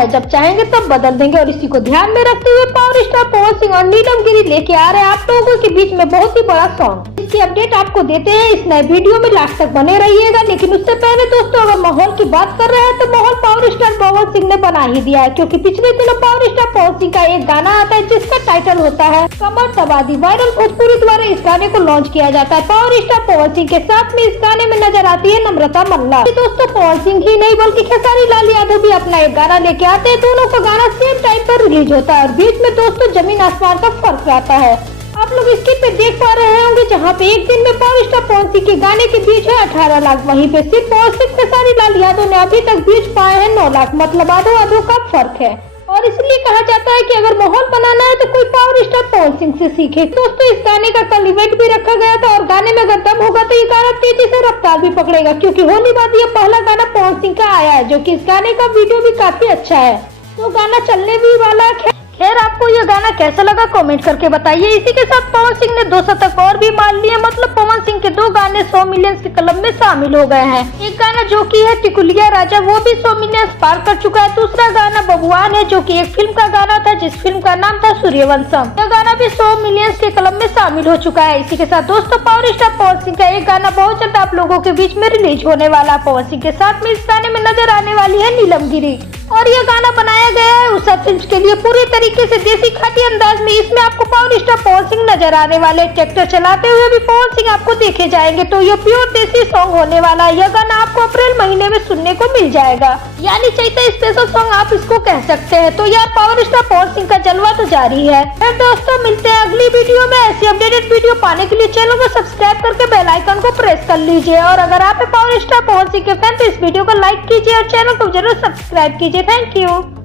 है, जब चाहेंगे तब बदल देंगे। और इसी को ध्यान में रखते हुए पावर स्टार पवन सिंह और नीलम गिरी लेके आ रहे हैं आप लोगों के बीच में बहुत ही बड़ा सॉन्ग। इसकी अपडेट आपको देते हैं, इस नए वीडियो में लास्ट तक बने रहिएगा। लेकिन उससे पहले दोस्तों, अगर माहौल की बात कर रहे हैं तो माहौल पावर स्टार पवन सिंह ने बना ही दिया है, क्योंकि पिछले दिनों पावर स्टार पवन सिंह का एक गाना आता है जिसका टाइटल होता है कमर दबा दी। वायरल भोजपुरी द्वारा इस गाने को लॉन्च किया जाता है। पावर स्टार पवन सिंह के साथ में इस गाने में नजर आती है नम्रता मल्ला। दोस्तों, पवन सिंह ही नहीं बल्कि खेसारी लाल यादव भी अपना एक गाना लेके आते हैं। दोनों का गाना सेम टाइम पर रिलीज होता है और बीच में दोस्तों जमीन आसमान का फर्क रहता है। आप लोग स्क्रीन पे देख पा रहे होंगे, जहाँ पे एक दिन में पावर स्टार पवन सिंह के गाने के बीच है 18 लाख, वहीं पे सिर्फ पवन सिंह खेसारी लाल यादव ने अभी तक बीच पाए हैं 9 लाख, मतलब आधो आधो का फर्क है। और इसलिए कहा जाता है कि अगर माहौल बनाना है तो कोई पावर स्टार पवन सिंह से सीखे। दोस्तों, इस गाने का कल इवेंट भी रखा गया था और गाने में अगर दम होगा तो ये गाना तेजी से रफ्तार भी पकड़ेगा, क्योंकि होली बाद ये पहला गाना पवन सिंह का आया है, जो कि इस गाने का वीडियो भी काफी अच्छा है। तो गाना चलने भी वाला है। खैर, आपको ये गाना कैसा लगा कमेंट करके बताइए। इसी के साथ पवन सिंह ने 2 शतक और भी मार लिए, मतलब पवन सिंह के 2 गाने 100 मिलियन के क्लब में शामिल हो गए हैं। एक गाना जो कि है टिकुलिया राजा, वो भी 100 मिलियन पार कर चुका है। दूसरा गाना बबुआन है, जो कि एक फिल्म का गाना था जिस फिल्म का नाम था सूर्यवंशम। यह गाना भी 100 मिलियन के क्लब में शामिल हो चुका है। इसी के साथ दोस्तों, पावर स्टार पवन सिंह का एक गाना बहुत जल्द आप लोगों के बीच में रिलीज होने वाला है। पवन सिंह के साथ में इस गाने में नजर आने वाली है नीलम गिरी और यह गाना बनाया गया है उषा फिल्म्स के लिए पूरी तरीके से देसी खाटी अंदाज में। इसमें आपको पावर स्टार पवन सिंह नजर आने वाले, ट्रैक्टर चलाते हुए भी पवन सिंह आपको देखे जाएंगे। तो यह प्योर देसी सॉन्ग होने वाला है। यह गाना आपको अप्रैल महीने में सुनने को मिल जाएगा, यानी चैता स्पेशल सॉन्ग आप इसको कह सकते हैं। तो यार, पावर स्टार पवन सिंह का जलवा तो जारी है। फिर दोस्तों, मिलते हैं अगली वीडियो में। ऐसी अपडेटेड वीडियो पाने के लिए चैनल को सब्सक्राइब करके बेल आइकन को प्रेस कर लीजिए। और अगर आप पावर स्टार पवन सिंह के फैन तो इस वीडियो को लाइक कीजिए और चैनल को जरूर सब्सक्राइब कीजिए। Thank you.